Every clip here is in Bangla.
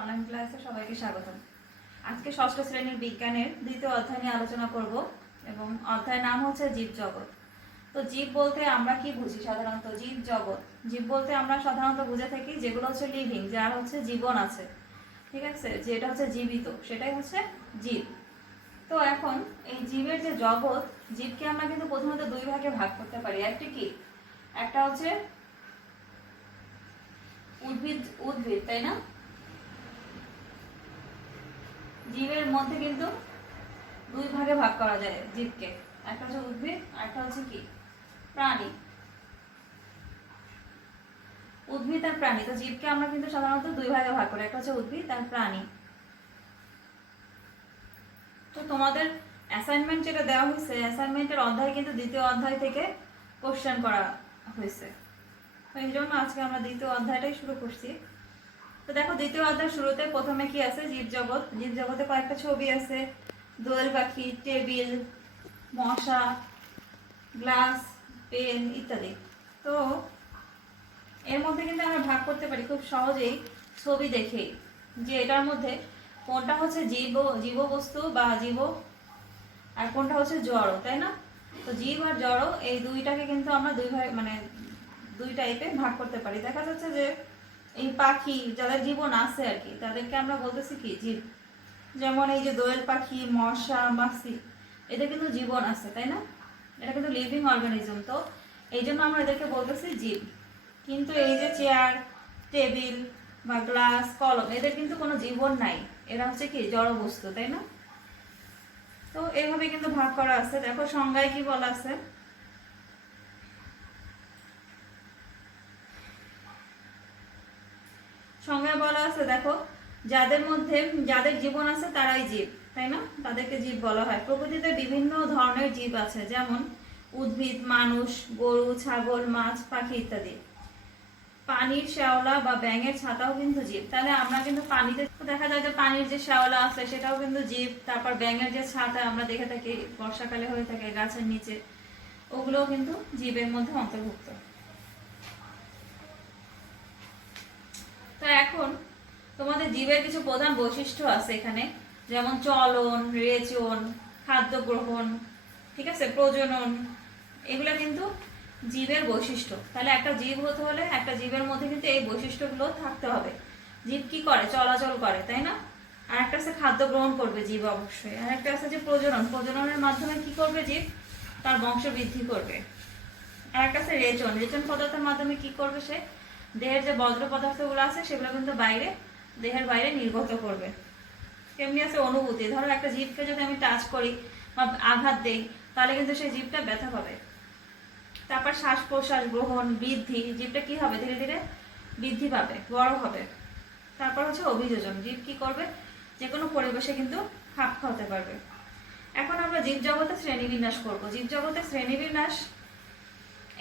অনলাইন ক্লাসে সবাইকে স্বাগতম। আজকে ষষ্ঠ শ্রেণীর বিজ্ঞানের দ্বিতীয় অধ্যায় নিয়ে আলোচনা করব এবং অধ্যায়ের নাম হচ্ছে জীব জগৎ। তো জীব বলতে আমরা কি বুঝি? সাধারণত জীব জগৎ, জীব বলতে আমরা সাধারণত বুঝে থাকি যেগুলো হচ্ছে লিভিং, যার হচ্ছে জীবন আছে, ঠিক আছে, যেটা হচ্ছে জীবিত, সেটাই হচ্ছে জীব। তো এখন এই জীবের যে জগৎ, জীবকে আমরা কিন্তু প্রথমত দুই ভাগে ভাগ করতে পারি। একটি কি, একটা হচ্ছে উদ্ভিদ, উদ্ভিদ, তাই না? জীবের মধ্যে কিন্তু দুই ভাগে ভাগ করা যায় জীবকে, একটা হচ্ছে উদ্ভিদ, একটা হচ্ছে কি, প্রাণী। উদ্ভিদ আর প্রাণী। তো জীবকে আমরা কিন্তু সাধারণত দুই ভাগে ভাগ করি, একটা হচ্ছে উদ্ভিদ আর প্রাণী। তো তোমাদের অ্যাসাইনমেন্ট যেটা দেওয়া হয়েছে, অ্যাসাইনমেন্টের অধ্যায় কিন্তু দ্বিতীয় অধ্যায় থেকে কোশ্চেন করা হয়েছে। তো এই জন্য আজকে আমরা দ্বিতীয় অধ্যায়টাই শুরু করছি। তো দেখো, দ্বিতীয় অধ্যায় শুরুতে প্রথমে কি আছে? জীব জগৎ। জীব জগতে কয়েকটা ছবি আছে, দোয়েল পাখি, টেবিল, মশা, গ্লাস, পেন ইত্যাদি। তো এর মধ্যে কিন্তু আমরা ভাগ করতে পারি খুব সহজেই ছবি দেখেই, যে এটার মধ্যে কোনটা হচ্ছে জীববস্তু বা জীব আর কোনটা হচ্ছে জড়, তাই না? তো জীব আর জড় এই দুইটাকে কিন্তু আমরা দুই ভাগ, মানে দুই টাইপে ভাগ করতে পারি। দেখা যাচ্ছে যে এই পাখি যাদের জীবন আছে আর কি, তাদেরকে আমরা বলতেছি কি, জীব। যেমন এই যে দোয়েল পাখি, মশা, মাছি, এদের কিন্তু জীবন আছে, তাই না? এটা কিন্তু লিভিং অর্গানিজম, তো এই জন্য আমরা এদেরকে বলতেছি জীব। কিন্তু এই যে চেয়ার, টেবিল বা গ্লাস, কলম, এদের কিন্তু কোনো জীবন নাই, এরা হচ্ছে কি, জড় বস্তু, তাই না? তো এইভাবে কিন্তু ভাগ করা আছে। দেখো সংজ্ঞায় কি বলা আছে, সংজ্ঞায় বলা আছে, দেখো, যাদের মধ্যে যাদের জীবন আছে তারাই জীব, তাই না? তাদেরকে জীব বলা হয়। প্রকৃতিতে বিভিন্ন ধরনের জীব আছে, যেমন উদ্ভিদ, মানুষ, গরু, ছাগল, মাছ, পাখি ইত্যাদি। পানির শ্যাওলা বা ব্যাঙের ছাতাও কিন্তু জীব। তাহলে আমরা কিন্তু পানিতে দেখা যায় যে পানির যে শ্যাওলা আছে সেটাও কিন্তু জীব। তারপর ব্যাঙের যে ছাতা আমরা দেখে থাকি বর্ষাকালে হয়ে থাকে গাছের নিচে, ওগুলোও কিন্তু জীবের মধ্যে অন্তর্ভুক্ত। তো এখন তোমাদের জীবের কিছু প্রধান বৈশিষ্ট্য আছে এখানে, যেমন চলন, রেচন, খাদ্য গ্রহণ, ঠিক আছে, প্রজনন, এগুলো কিন্তু জীবের বৈশিষ্ট্য। তাহলে একটা জীব হতে হলে একটা জীবের মধ্যে কিন্তু এই বৈশিষ্ট্যগুলো থাকতে হবে। জীব কি করে? চলাচল করে, তাই না? আর একটা আছে খাদ্য গ্রহণ করবে জীব অবশ্যই। আর একটা আছে যে প্রজনন, প্রজননের মাধ্যমে কি করবে জীব? তার বংশ বৃদ্ধি করবে। আর একটা আছে রেচন, রেচন পদার্থের মাধ্যমে কি করবে সে? দেহের যে বজ্র পদার্থগুলো আছে সেগুলো কিন্তু বাইরে, দেহের বাইরে নির্গত করবে। তেমনি আছে অনুভূতি। ধরো একটা জীবকে যদি আমি টাচ করি বা আঘাত দেই, তাহলে কিন্তু সেই জীবটা ব্যথা পাবে। তারপর শ্বাস প্রশ্বাস গ্রহণ, বৃদ্ধি, জীবটা কি হবে? ধীরে ধীরে বৃদ্ধি পাবে, বড় হবে। তারপর হচ্ছে অভিযোজন, জীব কি করবে? যে কোনো পরিবেশে কিন্তু খাপ খাওয়াতে পারবে। এখন আমরা জীব জগতে শ্রেণীবিন্যাস করব। জীব জগতে শ্রেণীবিন্যাস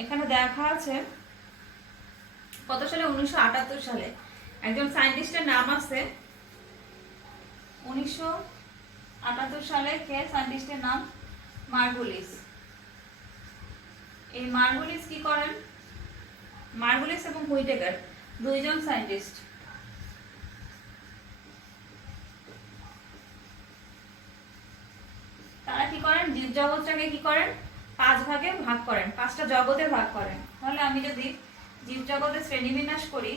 এখানে দেখা আছে কত সালে? 1978 সালে একজন সায়েন্টিস্টের নাম আছে। 1978 সালে কে সায়েন্টিস্টের নাম? মার্গুলিস। এই মার্গুলিস কি করেন? মার্গুলিস এবং হুইটেকার দুইজন সায়েন্টিস্ট। তারা কি করেন? জীব জগৎটাকে কি করেন? 5 ভাগে ভাগ করেন, 5টা জগতে ভাগ করেন। তাহলে আমি যদি জীব জগতে শ্রেণীবিন্যাস করি,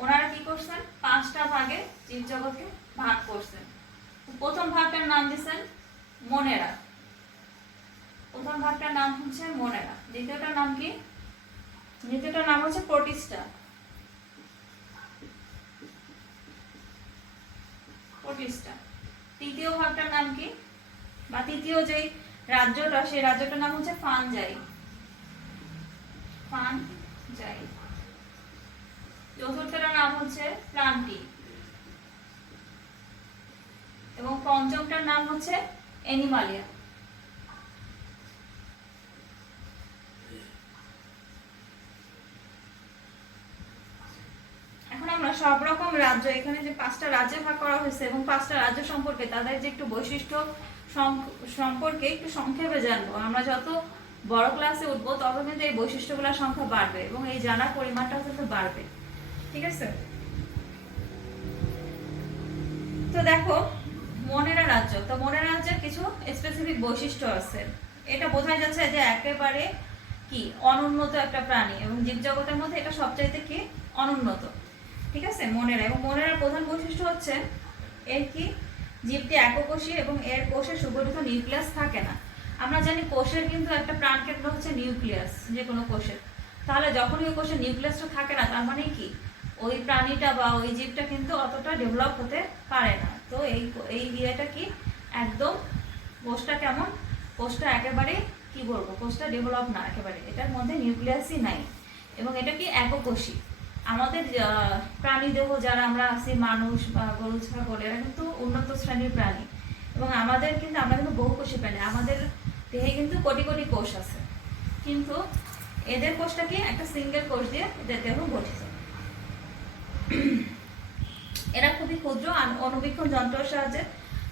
ওনারা কি করছেন? 5টা ভাগে জীব জগৎকে ভাগ করছেন। প্রথম ভাগটার নাম দিচ্ছেন মনেরা। প্রথম ভাগটার নাম হচ্ছে মনেরা। দ্বিতীয়টার নাম কি? দ্বিতীয়টার নাম হচ্ছে প্রোটিস্টা। প্রোটিস্টা। তৃতীয় ভাগটার নাম কি, বা তৃতীয় যেই রাজ্যটা, সেই রাজ্যটার নাম হচ্ছে ফানজাই। ফানজাই। চতুর্থটার নাম হচ্ছে প্লান্টি এবং পঞ্চমটার নাম হচ্ছে অ্যানিমালিয়া। এখন আমরা সব রকম রাজ্য, এখানে যে 5টা রাজ্যে ভাগ করা হয়েছে এবং 5টা রাজ্য সম্পর্কে তাদের যে একটু বৈশিষ্ট্য সম্পর্কে একটু সংক্ষেপে জানবো। আমরা যত বড় ক্লাসে উঠবো তত কিন্তু এই বৈশিষ্ট্যগুলোর সংখ্যা বাড়বে এবং এই জানার পরিমাণটাও কিন্তু বাড়বে। ঠিক আছে। তো দেখো মনেরা রাজ্য, তো মনেরা রাজ্যের কিছু স্পেসিফিক বৈশিষ্ট্য আছে। এটা বোঝাই যাচ্ছে যে একেবারে কি অনুন্নত একটা প্রাণী এবং জীবজগতের মধ্যে এটা সবচাইতে কি অনুন্নত। ঠিক আছে, মনেরা। এবং মনেরার প্রধান বৈশিষ্ট্য হচ্ছে এর কি জীবটি এককোষী এবং এর কোষে সুগঠিত নিউক্লিয়াস থাকে না। আমরা জানি কোষের কিন্তু একটা প্রাণকেন্দ্র হচ্ছে নিউক্লিয়াস, যে কোনো কোষের। তাহলে যখনই ওই কোষের নিউক্লিয়াসটা থাকে না, তার মানে কি ওই প্রাণীটা বা ওই জীবটা কিন্তু অতটা ডেভেলপ হতে পারে না। তো এই ইয়েটা কি একদম কোষটা কেমন, কোষটা একেবারে কি বলবো, কোষটা ডেভেলপ না একেবারে, এটার মধ্যে নিউক্লিয়াসই নাই এবং এটা কি এককোষী। আমাদের প্রাণী দেহ যারা আমরা আছি, মানুষ বা গরু ছাগল, এরা কিন্তু উন্নত শ্রেণীর প্রাণী এবং আমরা কিন্তু বহুকোষী প্রাণী। আমাদের দেহে কিন্তু কোটি কোটি কোষ আছে, কিন্তু এদের কোষটা কি একটা সিঙ্গেল কোষ দিয়ে এদের দেহ গঠিত। এরা খুবই ক্ষুদ্র, অণুবীক্ষণ যন্ত্রের সাহায্যে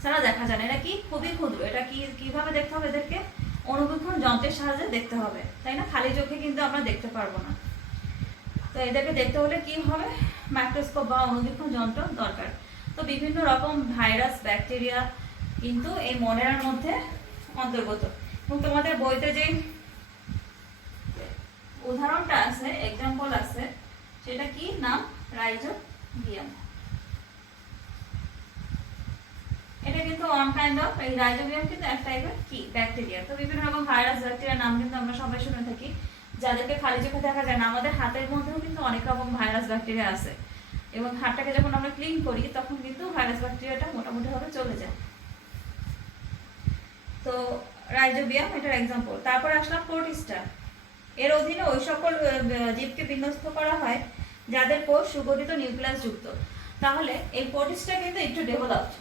ছাড়া দেখা যায় না। এরা কি খুবই ক্ষুদ্র। এটা কিভাবে দেখতে হবে এদেরকে? অণুবীক্ষণ যন্ত্রের সাহায্যে দেখতে হবে, তাই না? খালি চোখে কিন্তু আমরা দেখতে পারবো না। তো এদেরকে দেখতে হলে কি হবে? মাইক্রোস্কোপ বা অণুবীক্ষণ যন্ত্র দরকার। তো বিভিন্ন রকম ভাইরাস, ব্যাকটেরিয়া কিন্তু এই মনেরার মধ্যে অন্তর্গত। এবং তোমাদের বইতে যে উদাহরণটা আছে, এক্সাম্পল আছে, সেটা কি নাম? রাইজোবিয়াম। এটা কিন্তু ওয়ান কাইন্ড অফ, এই রাইজোবিয়াম কিন্তু এক টাইপের কি ব্যাকটেরিয়া। তো বিভিন্ন রকম ভাইরাস, ব্যাকটেরিয়ার নাম কিন্তু আমরা সবাই শুনে থাকি, যাদেরকে খালি চোখে দেখা যায় না। আমাদের হাতের মধ্যেও কিন্তু অনেক রকম ভাইরাস, ব্যাকটেরিয়া আছে এবং হাতটাকে যখন আমরা ক্লিন করি তখন কিন্তু ভাইরাস, ব্যাকটেরিয়াটা মোটামুটি ভাবে চলে যায়। তো রাইজোবিয়াম এটার এক্সাম্পল। তারপর আসলাম প্রোটিস্টা। এর অধীনে ওই সকল জীবকে বিন্যস্ত করা হয় যাদের কোষ সুগঠিত নিউক্লিয়াস যুক্ত। তাহলে এই প্রোটিস্টা কিন্তু একটু ডেভেলপড।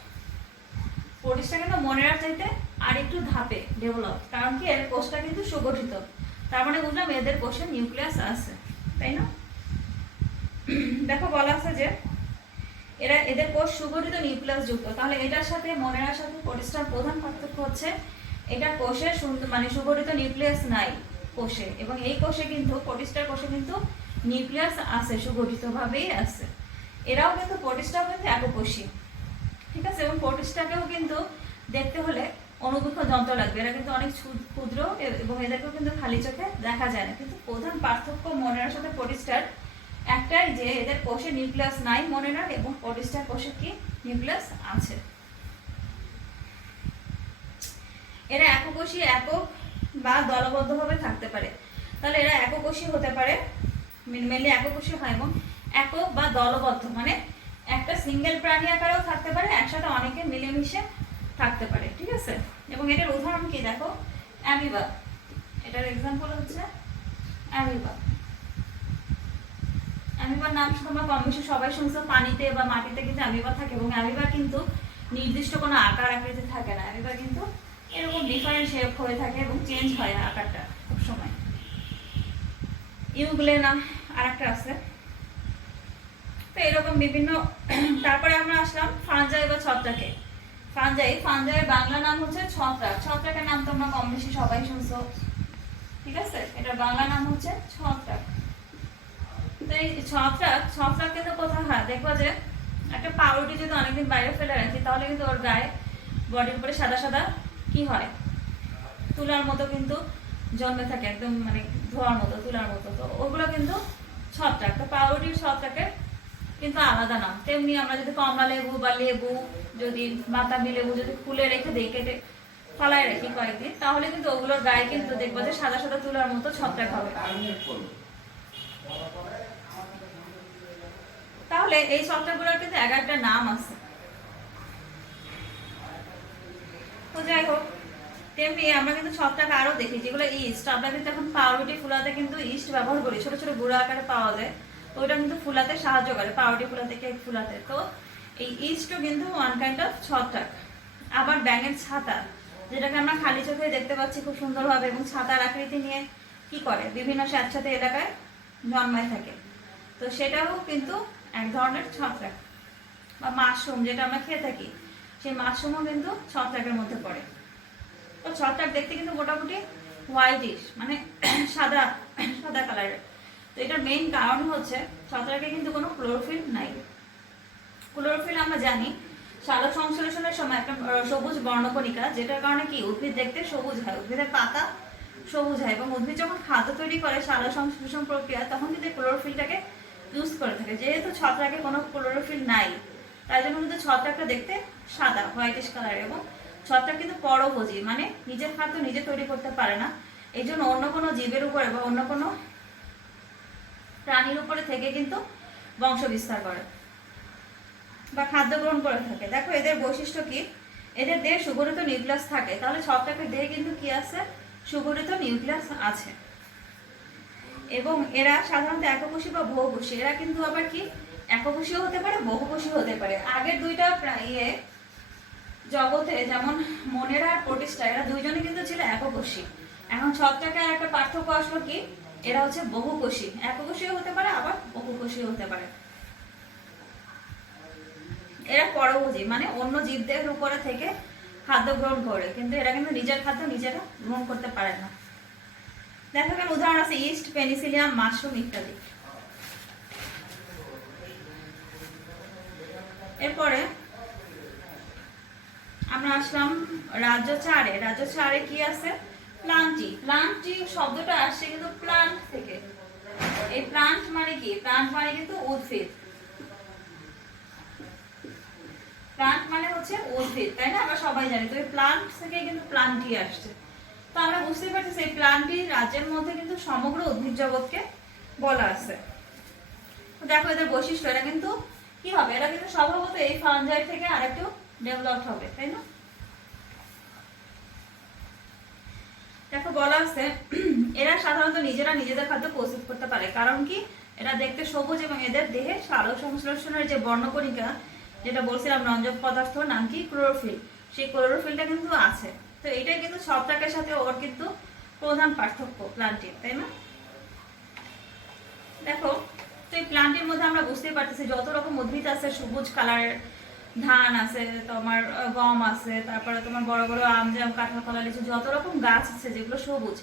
প্রোটিস্টা কিন্তু মনেরার চাইতে আর একটু ধাপে ডেভেলপ, কারণ কি এর কোষটা কিন্তু সুগঠিত। তার মানে বুঝলাম এদের কোষে নিউক্লিয়াস আছে, তাই না? দেখো বলা আছে যে এদের কোষ সুগঠিত নিউক্লিয়াস যুক্ত। তাহলে এটার সাথে মনেরার সাথে প্রোটিস্টার প্রধান পার্থক্য হচ্ছে এটা কোষে মানে সুগঠিত নিউক্লিয়াস নাই কোষে, এবং এই কোষে কিন্তু প্রোটিস্টার কোষে কিন্তু নিউক্লিয়াস আছে, সুগঠিত ভাবেই আছে। এরাও কিন্তু প্রোটিস্টাও কিন্তু এককোষী। ঠিক আছে, এবং প্রোটিস্টাকেও কিন্তু দেখতে হলে অণুবীক্ষণ যন্ত্র লাগবে। এরা কিন্তু অনেক ক্ষুদ্র এবং এদেরকেও কিন্তু খালি চোখে দেখা যায় না। কিন্তু প্রধান পার্থক্য মনেরার সাথে প্রোটিস্টার একটাই, যে এদের কোষে নিউক্লিয়াস নাই মনেরার, এবং প্রোটিস্টার কোষে কি নিউক্লিয়াস আছে। এরা এককোষী, একক বা দলবদ্ধভাবে থাকতে পারে। তাহলে এরা এককোষী হতে পারে, মেনলি এককোষী হয়, এবং একক বা দলবদ্ধ মানে একটা সিঙ্গেল প্রাণী আকারেও থাকতে পারে, একসাথে অনেকে মিলেমিশে থাকতে পারে। ঠিক আছে, এবং এটার উদাহরণ কি দেখো? অ্যামিবা। এটার এক্সাম্পল হচ্ছে অ্যামিবা। অ্যামিবার নাম তোমরা কম বেশি সবাই শুনছো। পানিতে বা মাটিতে কিন্তু অ্যামিবা থাকে, এবং অ্যামিবা কিন্তু নির্দিষ্ট কোনো আকার আকৃতি থাকে না। অ্যামিবা কিন্তু এরকম ডিফারেন্ট শেপ হয়ে থাকে এবং চেঞ্জ হয় আকারটা সব সময়। ইউগ্লেনা আরেকটা আছে। তো এরকম বিভিন্ন। তারপরে আমরা আসলাম ফাঞ্জাই বা ছত্রাকে। ফাঞ্জাইয়ের বাংলা নাম হচ্ছে ছত্রাক। ছত্রাকের নাম তোমরা কম বেশি সবাই শুনছো, ঠিক আছে? এটার বাংলা নাম হচ্ছে ছত্রাক। তো এই ছত্রাক কিন্তু কোথায় হয়? দেখবো যে একটা পাউরুটি যদি অনেকদিন বাইরে ফেলে রাখি, তাহলে কিন্তু ওর গায়ে, বডির উপরে সাদা সাদা কি হয়, তুলার মতো কিন্তু জন্মে থাকে, একদম মানে ধোয়ার মতো, তুলার মতো। তো ওগুলো কিন্তু ছত্রাক। তো পাউরুটির ছত্রাকের কিন্তু আলাদা নাম। তেমনি আমরা যদি কমলা লেবু বা লেবু, যদি বাতাবি লেবু যদি খুলে রেখে দিই, কেটে ফলায় রাখি কয়েকদিন, তাহলে কিন্তু ওগুলোর গায়ে কিন্তু দেখবো যে সাদা সাদা তুলার মতো ছত্রাক হবে। তাহলে এই ছত্রাকগুলোর কিন্তু এক একটা নাম আছে। তো যাই হোক, তেমনি আমরা কিন্তু ছত্রাক আরো দেখি, যেগুলো ইস্ট। আমরা কিন্তু এখন পাউরুটি ফুলাতে কিন্তু ইস্ট ব্যবহার করি, ছোট ছোট গুঁড়ো আকারে পাওয়া যায়। তো ওইটা কিন্তু ফুলাতে সাহায্য করে, পাউরুটি ফুলাতে, কেক ফুলাতে। তো এই ইস্টও কিন্তু ওয়ান কাইন্ড অফ ছত্রাক। আবার ব্যাঙের ছাতা, যেটাকে আমরা খালি চোখে দেখতে পাচ্ছি খুব সুন্দরভাবে, এবং ছাতার আকৃতি নিয়ে কি করে, বিভিন্ন স্যাঁতস্যাঁতে এলাকায় জন্মায় থাকে। তো সেটাও কিন্তু এক ধরনের ছত্রাক। বা মাশরুম, যেটা আমরা খেয়ে থাকি, সেই মাশরুমও কিন্তু ছত্রাকের মধ্যে পড়ে। তো ছত্রাক দেখতে কিন্তু মোটামুটি হোয়াইটিশ, মানে সাদা সাদা কালারের। তো এটার মেইন কারণ হচ্ছে ছত্রাকে কিন্তু কোনো ক্লোরোফিল নাই। ক্লোরোফিল আমরা জানি সালোক সংশ্লেষণের সময় একটা সবুজ বর্ণকণিকা, যেটার কারণে কি উদ্ভিদ দেখতে সবুজ হয়, উদ্ভিদের পাতা সবুজ হয়, এবং উদ্ভিদ যখন খাদ্য তৈরি করে সালোক সংশ্লেষণ প্রক্রিয়া তখন কিন্তু ক্লোরোফিলটাকে ইউজ করে থাকে। যেহেতু ছত্রাকে কোনো ক্লোরোফিল নাই, তাই জন্য কিন্তু ছত্রাকটা দেখতে সাদা হোয়াইটিশ কালার, এবং ছত্রাক কিন্তু পরভোজী, মানে নিজের খাদ্য নিজে তৈরি করতে পারে না। এই জন্য অন্য কোনো জীবের উপরে বা অন্য কোনো প্রাণীর উপরে থেকে কিন্তু বংশ বিস্তার করে বা খাদ্য গ্রহণ করে থাকে। দেখো এদের বৈশিষ্ট্য কি, এদের দেহে সুগঠিত নিউক্লিয়াস থাকে। তাহলে ছত্রাকের দেহে কিন্তু কি আছে, সুগঠিত নিউক্লিয়াস আছে। এবং এরা সাধারণত এককোষী বা বহুকোষী। এরা কিন্তু আবার কি এককোষীও হতে পারে, বহুকোষী হতে পারে। আগের দুইটা জগতে যেমন মনেরা আর প্রোটিস্টা, এরা দুইজনে কিন্তু ছিল এককোষী। এখন ছত্রাকে আর একটা পার্থক্য আসলো কি, এরা হচ্ছে বহুকোষী। এককোষীও হতে পারে আবার বহুকোষীও হতে পারে। এরা পরভোজী, মানে অন্য জীবদের উপরে থেকে খাদ্য গ্রহণ করে, কিন্তু এরা কিন্তু নিজের খাদ্য নিজেরা গ্রহণ করতে পারে না। দেখো এখানে উদাহরণ আছে ইস্ট, পেনিসিলিয়াম, মাশরুম ইত্যাদি। এরপরে আমরা আসলাম রাজ্য 4-এ। রাজ্য 4-এ কি আছে, প্লান্টি। প্লান্টি শব্দটা আসছে কিন্তু প্লান্ট থেকে। এই প্লান্ট মানে কি, প্লান্ট মানে কিন্তু উদ্ভিদ। প্লান্ট মানে হচ্ছে উদ্ভিদ, তাই না? আমরা সবাই জানি। তো এই প্লান্ট থেকে কিন্তু প্লান্টি আসছে। তো আমরা বুঝতে পারছি এই প্লান্টি রাজ্যের মধ্যে কিন্তু সমগ্র উদ্ভিদ জগৎকে বলা আছে। দেখো এদের বৈশিষ্ট্য, এরা কিন্তু কি হবে, এরা কিন্তু স্বভাবত এই ফাঞ্জাই থেকে আরেকটু ডেভেলপড হবে, তাই না? দেখো বলা আছে এরা সাধারণত নিজেরা নিজেদের খাদ্য প্রস্তুত করতে পারে। কারণ কি, এরা দেখতে সবুজ এবং এদের দেহে সালোক সংশ্লেষণের যে বর্ণকণিকা, যেটা বলছিলাম রঞ্জক পদার্থ, নাম কি ক্লোরোফিল, সেই ক্লোরোফিলটা কিন্তু আছে। তো এটাই কিন্তু ছত্রাকের সাথে ওর কিন্তু প্রধান পার্থক্য প্লান্টের, তাই না? দেখো তো এই প্লান্টের মধ্যে আমরা বুঝতে পারতেছি যত রকম উদ্ভিদ আছে, সবুজ কালারের ধান আছে, তোমার গম আছে, তারপরে তোমার বড় বড় আম, জাম, কাঁঠাল, কলা, লিচু, যত রকম গাছ আছে যেগুলো সবুজ,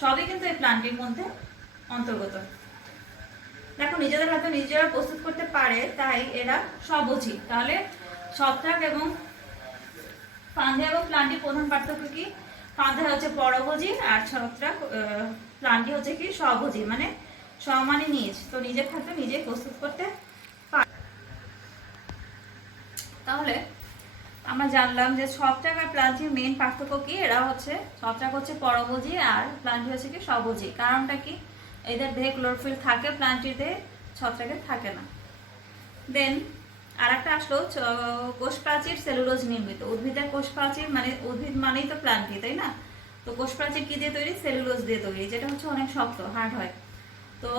সবই কিন্তু এই প্লান্টের মধ্যে অন্তর্গত। দেখো নিজেদের হাতে নিজেরা প্রস্তুত করতে পারে, তাই এরা সবুজই। তাহলে ছত্রাক এবং ফান্ধে এবং প্লান্টির প্রধান পার্থক্য কি, ফান্ধে হচ্ছে পরভোজী আর ছত্রাক প্লান্টি হচ্ছে কি স্বভোজী, মানে সমানে নিজ, তো নিজের খাদ্য নিজে প্রস্তুত করতে পারে। তাহলে আমরা জানলাম যে ছত্রাক আর প্লান্টির মেইন পার্থক্য কি, এরা হচ্ছে ছত্রাক হচ্ছে পরভোজী আর প্লান্টি হচ্ছে কি স্বভোজী। কারণটা কি, এদের দেহে ক্লোরোফিল থাকে, প্লান্টির দেহে ছত্রাকের থাকে না। দেন আর একটা আসলো কোষ প্রাচীর সেলুলোজ নির্মিত। উদ্ভিদের কোষ প্রাচীর মানে উদ্ভিদ মানেই তো প্লান্টি, তাই না? তো কোষ প্রাচীর কি দিয়ে তৈরি, সেলুলোজ দিয়ে তৈরি, যেটা হচ্ছে অনেক শক্ত, হার্ড হয়। তো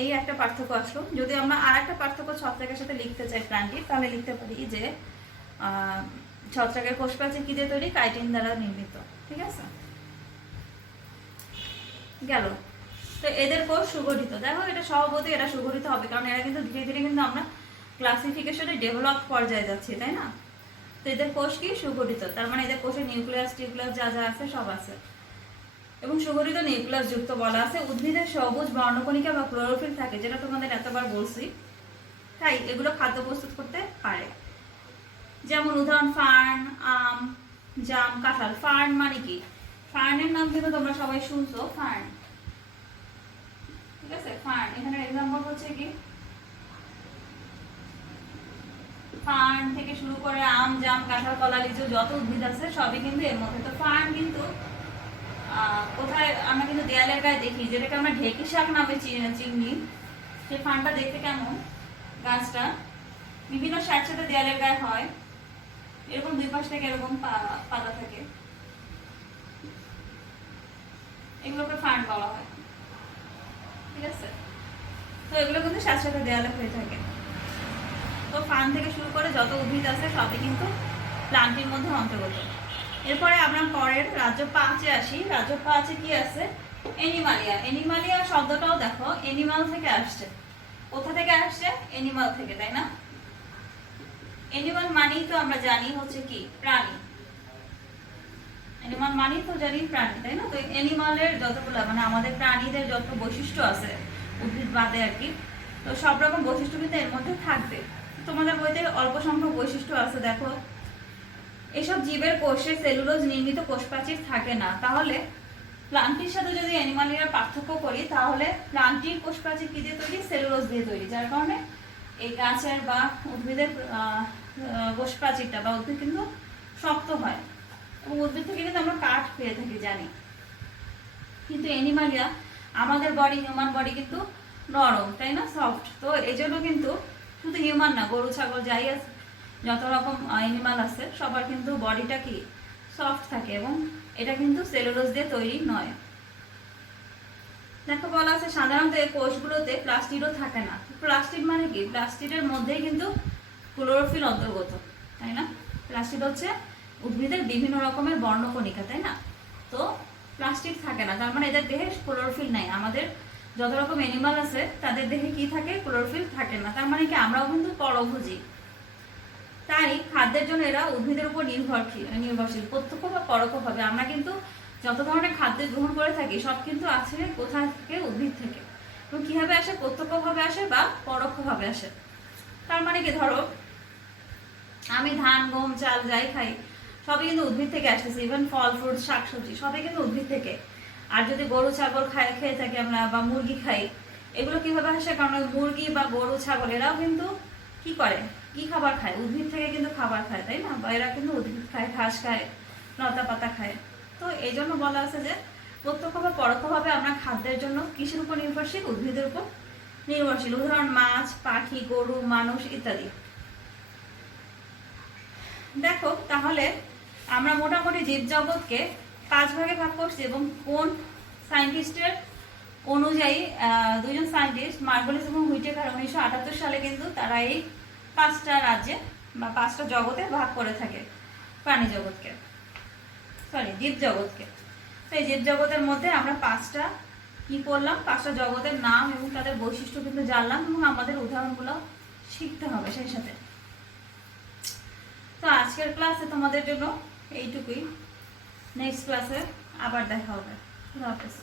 এই একটা পার্থক্য আসলো। যদি আমরা আর একটা পার্থক্য ছত্রাকের সাথে লিখতে চাই প্লান্টির, তাহলে লিখতে পারি যে ছত্রাকের কোষ প্রাচীর কি দিয়ে তৈরি, কাইটিন দ্বারা নির্মিত। ঠিক আছে, গেল। তো এদের কোষ সুগঠিত। দেখো এটা স্বভাবতই এরা সুগঠিত হবে, কারণ এরা কিন্তু ধীরে ধীরে কিন্তু আমরা ক্লাসিফিকেশনে ডেভেলপ পর্যায়ে যাচ্ছি, তাই না? তো এদের কোষ কি সুগঠিত, তার মানে এদের কোষে নিউক্লিয়াস টিউক্লিয়াস যা যা আছে সব আছে, এবং সুগঠিত নিউক্লিয়াস যুক্ত। বলা আছে উদ্ভিদের সবুজ বর্ণকণিকা বা ক্লোরোফিল থাকে, যেটা তোমাদের এতবার বলছি, তাই এগুলো খাদ্য প্রস্তুত করতে পারে। যেমন উদাহরণ ফার্ন, আম, জাম, কাঁঠাল। ফার্ন মানে কি, ফার্নের নাম কিন্তু তোমরা সবাই শুনছো, ফার্ন। ঠিক আছে, ফার্ন এখানে এক্সাম্পল হচ্ছে কি, ফার্ন থেকে শুরু করে আম, জাম, কাঁঠাল, কলা, লিচু যত উদ্ভিদ আছে সবই কিন্তু এর মধ্যে। তো ফার্ন কিন্তু কোথায় আমরা কিন্তু দেয়ালের গায়ে দেখি, যেটাকে আমরা ঢেকি শাক নামে চিনি। সেই ফার্নটা দেখতে কেমন, গাছটা বিভিন্ন সাথে দেয়ালের গায়ে হয়, এরকম দুই পাশ থেকে এরকম পাতা থাকে, এগুলোকে ফার্ন বলা হয়। ঠিক আছে, তো এগুলো কিন্তু সাথে দেয়ালে হয়ে থাকে। তো ফার্ন থেকে শুরু করে যত উদ্ভিদ আছে সবই কিন্তু প্লান্টের মধ্যে অন্তর্গত। এরপরে আমরা পরের রাজ্য 5-এ আসি। রাজ্য 5-এ কি আছে, এনিমালিয়া। এনিমালিয়া শব্দটাও দেখো এনিমাল থেকে আসছে। কোথা থেকে আসছে, এনিমাল থেকে, তাই না? এনিমাল মানেই তো আমরা জানি হচ্ছে কি প্রাণী, এনিমাল মানেই তো জানি প্রাণী, তাই না? তো এনিমালের যতগুলো মানে আমাদের প্রাণীদের যত বৈশিষ্ট্য আছে উদ্ভিদ বাদে আর কি। তো সব রকম বৈশিষ্ট্য কিন্তু এর মধ্যে থাকবে। তোমাদের বইতে অল্প সংখ্যক বৈশিষ্ট্য আছে, দেখো এসব জীবের কোষে সেলুলোজ নির্মিত কোষপ্রাচীর থাকে না। তাহলে প্লান্টটির সাথে যদি অ্যানিমালিয়ার পার্থক্য করি, তাহলে প্লান্টটির কোষপ্রাচীর কি দিয়ে তৈরি? সেলুলোজ দিয়ে তৈরি। যার কারণে এই গাছের বা উদ্ভিদের কোষপ্রাচীরটা বা উদ্ভিদ কিন্তু শক্ত হয়, এবং উদ্ভিদ থেকে কিন্তু আমরা কাঠ পেয়ে থাকি জানি। কিন্তু অ্যানিমালিয়া, আমাদের বডি, হিউম্যান বডি কিন্তু নরম, তাই না, সফট। তো এই জন্য কিন্তু শুধু হিউম্যান না, গরু ছাগল যাই আছে, যত রকম অ্যানিমাল আছে, সবার কিন্তু বডিটা কি সফট থাকে, এবং এটা কিন্তু সেলুলোজ দিয়ে তৈরি নয়। দেখো বলা আছে সাধারণত এই কোষগুলোতে প্লাস্টিডও থাকে না। প্লাস্টিড মানে কি? প্লাস্টিডের মধ্যেই কিন্তু ক্লোরোফিল অন্তর্গত, তাই না? প্লাস্টিড হচ্ছে উদ্ভিদের বিভিন্ন রকমের বর্ণকণিকা, তাই না? তো প্লাস্টিক থাকে না, তার মানে এদের দেহে ক্লোরোফিল নাই। আমাদের যত রকম অ্যানিমাল আছে তাদের দেহে কি থাকে? ক্লোরোফিল থাকে না। তার মানে কি আমরাও কিন্তু পরভোজী। তাই খাদ্যের জন্য এরা উদ্ভিদের উপর নির্ভরশীল প্রত্যক্ষ বা পরোক্ষভাবে। আমরা কিন্তু যত ধরনের খাদ্য গ্রহণ করে থাকি সব কিন্তু আসে কোথা থেকে? উদ্ভিদ থেকে। এবং কিভাবে আসে? প্রত্যক্ষভাবে আসে বা পরোক্ষভাবে আসে। তার মানে কি, ধরো আমি ধান, গম, চাল যাই খাই সবই কিন্তু উদ্ভিদ থেকে আসতেছে। ইভেন ফল, ফ্রুট, শাকসবজি সবই কিন্তু উদ্ভিদ থেকে। আর যদি গরু ছাগল খেয়ে থাকি আমরা, বা মুরগি খাই, এগুলো কিভাবে আসে? কারণ ওই মুরগি বা গরু ছাগল এরাও কিন্তু কি করে? কি খাবার খায়? উদ্ভিদ থেকে কিন্তু খাবার খায়, তাই না? বা এরা কিন্তু উদ্ভিদ খায়, ঘাস খায়, লতা পাতা খায়। তো এই জন্য বলা আছে যে প্রত্যক্ষ বা পরোক্ষভাবে আমরা খাদ্যের জন্য কিসের উপর নির্ভরশীল? উদ্ভিদের উপর নির্ভরশীল। উদাহরণ মাছ, পাখি, গরু, মানুষ ইত্যাদি। দেখো তাহলে আমরা মোটামুটি জীবজগৎকে 5 ভাগে ভাগ করছি, এবং কোন সায়েন্টিস্টের অনুযায়ী দুজন সায়েন্টিস্ট মার্গলিস এবং হুইটেকার 1978 সালে কিন্তু তারা এই 5টা রাজ্যে বা 5টা জগতে ভাগ করে থাকে প্রাণী জগৎকে, জীবজগৎকে। তো এই জীবজগতের মধ্যে আমরা 5টা কি করলাম? 5টা জগতের নাম এবং তাদের বৈশিষ্ট্য কিন্তু জানলাম, এবং আমাদের উদাহরণগুলো শিখতে হবে সেই সাথে। তো আজকের ক্লাসে তোমাদের জন্য এইটুকুই। নেক্সট ক্লাসে আবার দেখা হবে। খুদা হাফেজ।